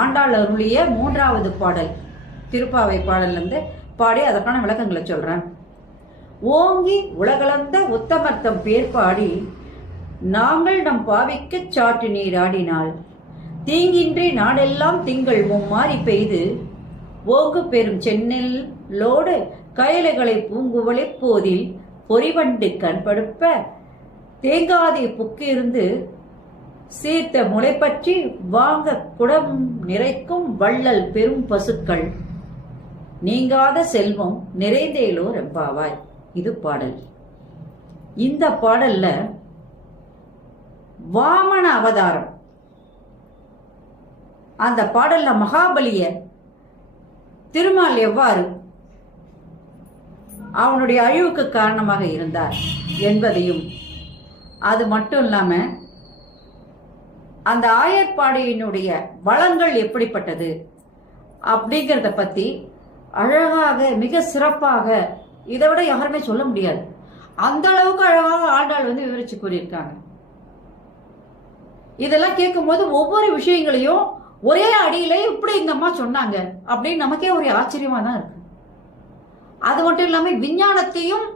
ஆண்டாள் அருளிய 3வது பாடல், திருப்பாவை பாடல்லேருந்து பாடி அதற்கான விளக்கங்களை சொல்றேன். ஓங்கி உலகளந்த உத்தமர்த்தம் பேர் பாடி நாங்கள் நம் பாவிக்கு சாற்று நீர் ஆடினாள் தீங்கின்றி நாடெல்லாம் திங்கள் மும்மாறி பெய்து ஓங்கு பெரும் சென்னலோடு கயலைகளை பூங்குவளை போதில் பொறிவண்டு கண்படுப்ப தேங்காதை புக்கிருந்து சீர்த்த முளை பற்றி வாங்க குடம் நிறைக்கும் வள்ளல் பெரும் பசுக்கள் நீங்காத செல்வம் நிறைந்தேலோ ரெம்பாவாய். இது பாடல். இந்த பாடல்ல வாமன அவதாரம், அந்த பாடல்ல மகாபலிய திருமால் எவ்வாறு அவனுடைய அழிவுக்கு காரணமாக இருந்தார் என்பதையும், அது மட்டும் இல்லாம அந்த ஆயர்பாடியினுடைய வளங்கள் எப்படிப்பட்டது அப்படிங்கிறத பத்தி அழகாக மிக சிறப்பாக, இதை விட யாருமே சொல்ல முடியாது, அந்த அளவுக்கு அழகாக ஆண்டாள் விவரிச்சு கூறியிருக்காங்க. இதெல்லாம் கேட்கும்போது ஒவ்வொரு விஷயங்களையும் ஒரே அடியில இப்படி இந்த அம்மா சொன்னாங்க அப்படின்னு நமக்கே ஒரு ஆச்சரியமா தான் இருக்கு. அது மட்டும் இல்லாம விஞ்ஞானத்தையும்